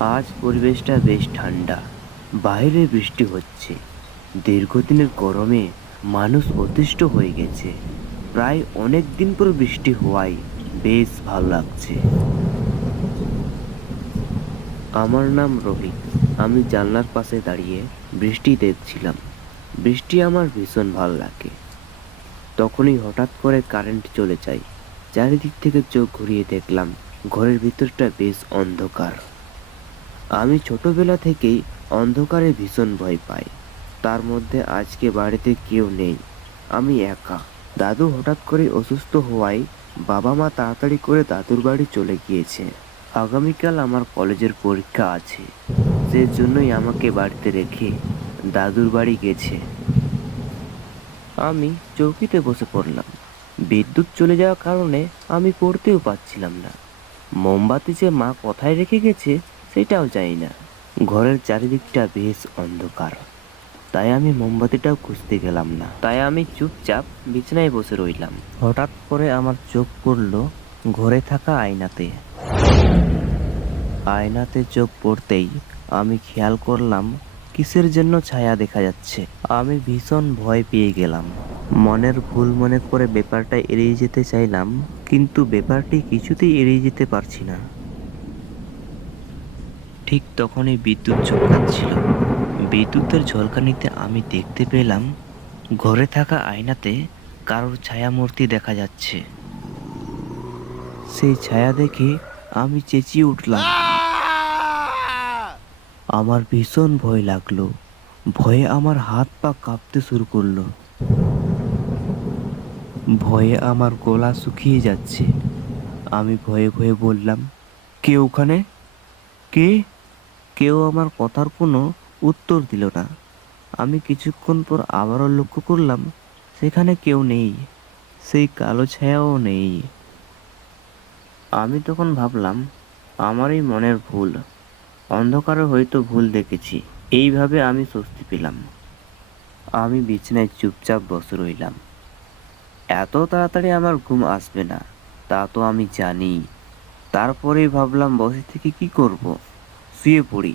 আজ পরিবেশটা বেশ ঠান্ডা, বাইরে বৃষ্টি হচ্ছে। দীর্ঘদিনের গরমে মানুষ অতিষ্ঠ হয়ে গেছে। প্রায় অনেক দিন পর বৃষ্টি হওয়ায় বেশ ভালো লাগছে। আমার নাম রোহিত। আমি জানলার পাশে দাঁড়িয়ে বৃষ্টি দেখছিলাম। বৃষ্টি আমার ভীষণ ভালো লাগে। তখনই হঠাৎ করে কারেন্ট চলে যায়। চারিদিক থেকে চোখ ঘুরিয়ে দেখলাম ঘরের ভিতরটা বেশ অন্ধকার। আমি ছোটবেলা থেকেই অন্ধকারে ভীষণ ভয় পাই। তার মধ্যে আজকে বাড়িতে কেউ নেই, আমি একা। দাদু হঠাৎ করে অসুস্থ হওয়ায় বাবা মা তাড়াতাড়ি করে দাদুর বাড়ি চলে গিয়েছে। আগামীকাল আমার কলেজের পরীক্ষা আছে, সেজন্যই আমাকে বাড়িতে রেখে দাদুর বাড়ি গেছে। আমি চৌকিতে বসে পড়লাম। বিদ্যুৎ চলে যাওয়ার কারণে আমি পড়তেও পারছিলাম না। মোমবাতি যে মা কোথায় রেখে গেছে সেটাও জানি না। ঘরের চারিদিকটা বেশ অন্ধকার, তাই আমি মোমবাতিটাও খুঁজতে গেলাম না। তাই আমি চুপচাপ বিছানায় বসে রইলাম। হঠাৎ করে আমার চোখ পড়ল ঘরে থাকা আয়নাতে। আয়নাতে চোখ পড়তেই আমি খেয়াল করলাম কিসের জন্য ছায়া দেখা যাচ্ছে। আমি ভীষণ ভয় পেয়ে গেলাম। মনের ভুল মনে করে ব্যাপারটা এড়িয়ে যেতে চাইলাম, কিন্তু ব্যাপারটি কিছুতেই এড়িয়ে যেতে পারছি না। ঠিক তখনই বিদ্যুৎ চমকাচ্ছিল। বিদ্যুতের ঝলকানিতে আমি দেখতে পেলাম ঘরে থাকা আয়নাতে কারোর ছায়ামূর্তি দেখা যাচ্ছে। সেই ছায়া দেখে আমি চেঁচিয়ে উঠলাম। আমার ভীষণ ভয় লাগলো। ভয়ে আমার হাত পা কাঁপতে শুরু করলো। ভয়ে আমার গলা শুকিয়ে যাচ্ছে। আমি ভয়ে ভয়ে বললাম, কে ওখানে? কে? কেউ আমার কথার কোনো উত্তর দিল না। আমি কিছুক্ষণ পর আবারও লক্ষ্য করলাম সেখানে কেউ নেই, সেই কালো ছায়াও নেই। আমি তখন ভাবলাম আমারই মনের ভুল, অন্ধকারে হয়তো ভুল দেখেছি। এইভাবে আমি স্বস্তি পেলাম। আমি বিছানায় চুপচাপ বসে রইলাম। এত তাড়াতাড়ি আমার ঘুম আসবে না তা তো আমি জানি। তারপরেই ভাবলাম বসে থেকে কি করব, শুয়ে পড়ি।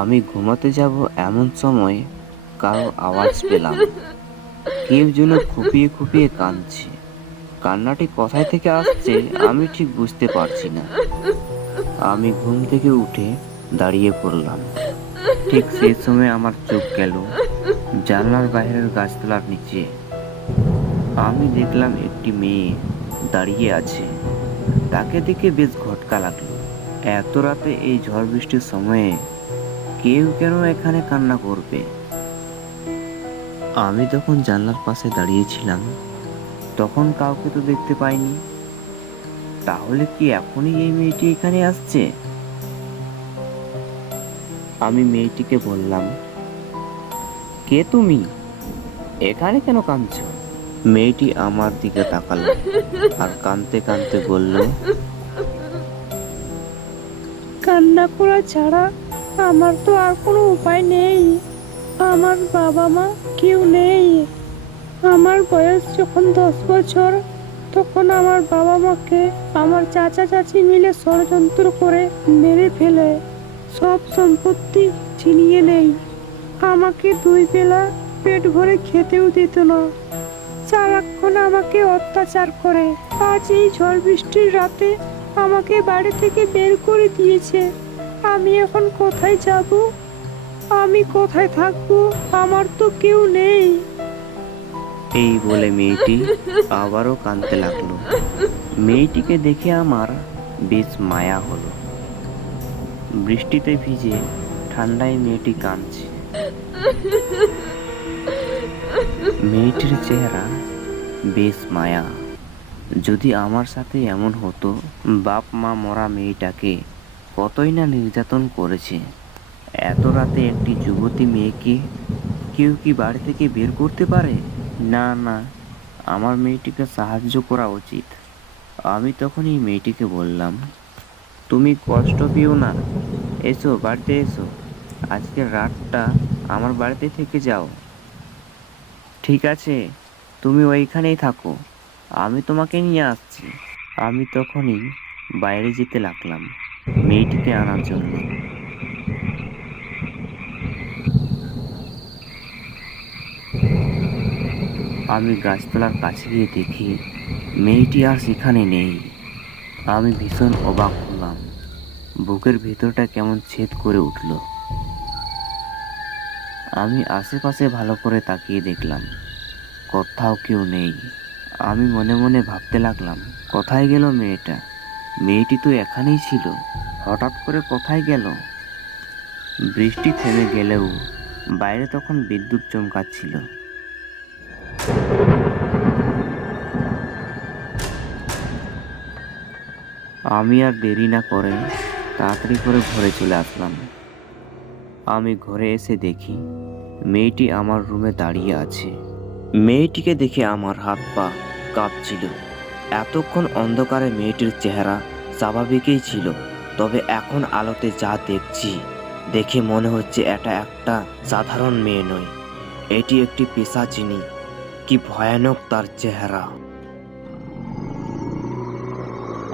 আমি ঘুমাতে যাব এমন সময় কারোর আওয়াজ পেলাম। কেউ যেন খুপিয়ে খুপিয়ে কাঁদছে। কান্নাটি কোথায় থেকে আসছে আমি ঠিক বুঝতে পারছি না। আমি ঘুম থেকে উঠে দাঁড়িয়ে পড়লাম। ঠিক সেই সময় আমার চোখ গেল জানলার বাইরের গাছতলার নিচে। আমি দেখলাম একটি মেয়ে দাঁড়িয়ে আছে। তাকে দেখে বেশ খটকা লাগলো। এত রাতে এই ঝড় বৃষ্টির সময়ে কেউ কেন এখানে কান্না করবে? আমি যখন জানলার পাশে দাঁড়িয়েছিলাম তখন কাউকে তো দেখতে পাইনি। তাহলে কি এখনই এই মেয়েটি এখানে আসছে? আমি মেয়েটিকে বললাম, কে তুমি? এখানে কেন কাঁদছো? মেয়েটি আমার দিকে তাকালো আর কাঁদতে কাঁদতে বলল, কান্না করা ছাড়া আমার তো আর কোনো উপায় নেই। আমার বাবা মা কেউ নেই। আমার বয়স যখন 10 বছর, তখন আমার বাবা মাকে আমার চাচা চাচি মিলে ষড়যন্ত্র করে মেরে ফেলে সব সম্পত্তি ছিনিয়ে নেই। আমাকে 2 বেলা পেট ভরে খেতেও দিত না। সারাক্ষণ আমাকে অত্যাচার করে। আজ এই ঝড় বৃষ্টির রাতে আমাকে বাড়ি থেকে বের করে দিয়েছে। আমি এখন কোথায় যাব? আমি কোথায় থাকবো? আমার তো কেউ নেই। এই বলে মেয়েটি আবারও কাঁদতে লাগলো। মেয়েটিকে দেখে আমার বেশ মায়া হলো। বৃষ্টিতে ভিজে ঠান্ডায় মেয়েটি কাঁদছে। মেয়েটির চেহারা বেশ মায়া। যদি আমার সাথে এমন হতো। বাপ মা মরা মেয়েটাকে কতই না নির্যাতন করেছে। এত রাতে একটি যুবতী মেয়েকে কেউ কি বাড়ি থেকে বের করতে পারে? না না, আমার মেয়েটিকে সাহায্য করা উচিত। আমি তখনই মেয়েটিকে বললাম, তুমি কষ্ট পেও না, এসো বাড়িতে এসো। আজকের রাতটা আমার বাড়িতে থেকে যাও। ঠিক আছে, তুমি ওইখানেই থাকো, আমি তোমাকে নিয়ে আসছি। আমি তখনই বাইরে যেতে লাগলাম। মেয়েটিকে আনার জন্য। আমি গাছতলার কাছে গিয়ে দেখি মেয়েটি আর সেখানে নেই। আমি ভীষণ অবাক হলাম। বুকের ভেতরটা কেমন ছেদ করে উঠল। আমি আশেপাশে ভালো করে তাকিয়ে দেখলাম, কোথাও কেউ নেই। আমি মনে মনে ভাবতে লাগলাম, কোথায় গেল মেয়েটা? মেয়েটি তো এখানেই ছিল, হঠাৎ করে কোথায় গেল? বৃষ্টি থেমে গেলেও বাইরে তখন বিদ্যুৎ চমকাচ্ছিল। আমি আর দেরি না করে তাড়াতাড়ি করে ঘরে চলে আসলাম। আমি ঘরে এসে দেখি মেয়েটি আমার রুমে দাঁড়িয়ে আছে। মেয়েটিকে দেখে আমার হাত পা কাঁপছিল। এতক্ষণ অন্ধকারে মেয়েটির চেহারা স্বাভাবিকই ছিল, তবে এখন আলোতে যা দেখছি দেখে মনে হচ্ছে এটা একটা সাধারণ মেয়ে নয়, এটি একটি পিশাচিনী। কি ভয়ানক তার চেহারা!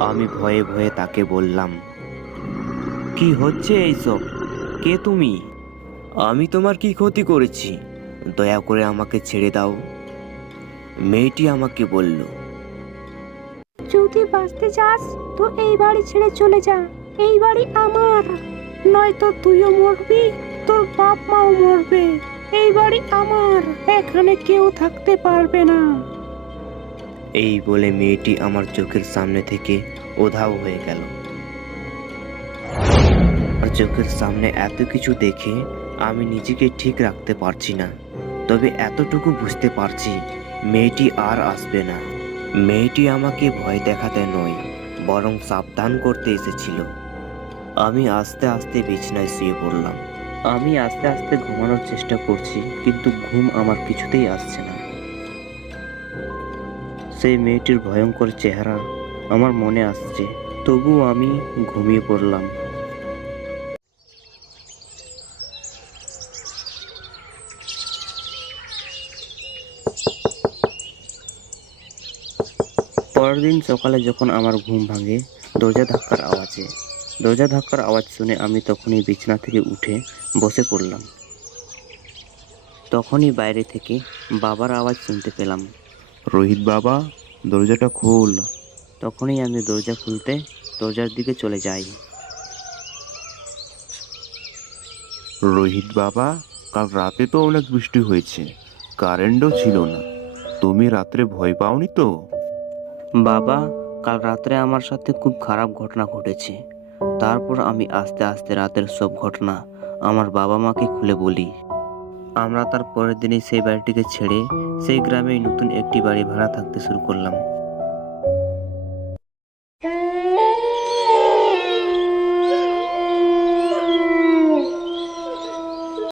আমি ভয়ে ভয়ে তাকে বললাম, কি হচ্ছে এইসব? কে তুমি? আমি তোমার কি ক্ষতি করেছি? দয়া করে আমাকে ছেড়ে দাও। মেয়েটি আমাকে বলল, যদি বাঁচতে চাস তো এই বাড়ি ছেড়ে চলে যা। এই বাড়ি আমার, নয়তো তুইও মরবি, তোর বাপ মাও মরবে। এই বাড়ি আমার, এখানে কেউ থাকতে পারবে না। এই বলে মেয়েটি আমার চোখের সামনে থেকে উধাও হয়ে গেল। আর চোখের সামনে এত কিছু দেখে আমি নিজেকে ঠিক রাখতে পারছি না, তবে এতটুকু বুঝতে পারছি মেয়েটি আর আসবে না। মেয়েটি আমাকে ভয় দেখাতে নয়, বরং সাবধান করতে এসেছিল। আমি আস্তে আস্তে বিছানায় শুয়ে পড়লাম। আমি আস্তে আস্তে ঘুমানোর চেষ্টা করছি, কিন্তু ঘুম আমার কিছুতেই আসছে না। সেই মেয়েটির ভয়ঙ্কর চেহারা আমার মনে আসছে, তবুও আমি ঘুমিয়ে পড়লাম। পরের দিন সকালে যখন আমার ঘুম ভাঙে দরজা ধাক্কার আওয়াজ শুনে আমি তখনই বিছানা থেকে উঠে বসে পড়লাম। তখনই বাইরে থেকে বাবার আওয়াজ শুনতে পেলাম, রোহিত বাবা, দরজাটা খোল। তখনই আমি দরজা খুলতে দরজার দিকে চলে যাই। রোহিত বাবা, কাল রাতে তো অনেক বৃষ্টি হয়েছে, কারেন্টও ছিল না। তুমি রাত্রে ভয় পাওনি তো? বাবা, কাল রাত্রে আমার সাথে খুব খারাপ ঘটনা ঘটেছে। তারপর আমি আস্তে আস্তে রাতের সব ঘটনা আমার বাবা মাকে খুলে বলি। আমরা তার পরের দিনই সেই বাড়িটিকে ছেড়ে সেই গ্রামেই নতুন একটি বাড়ি ভাড়া থাকতে শুরু করলাম।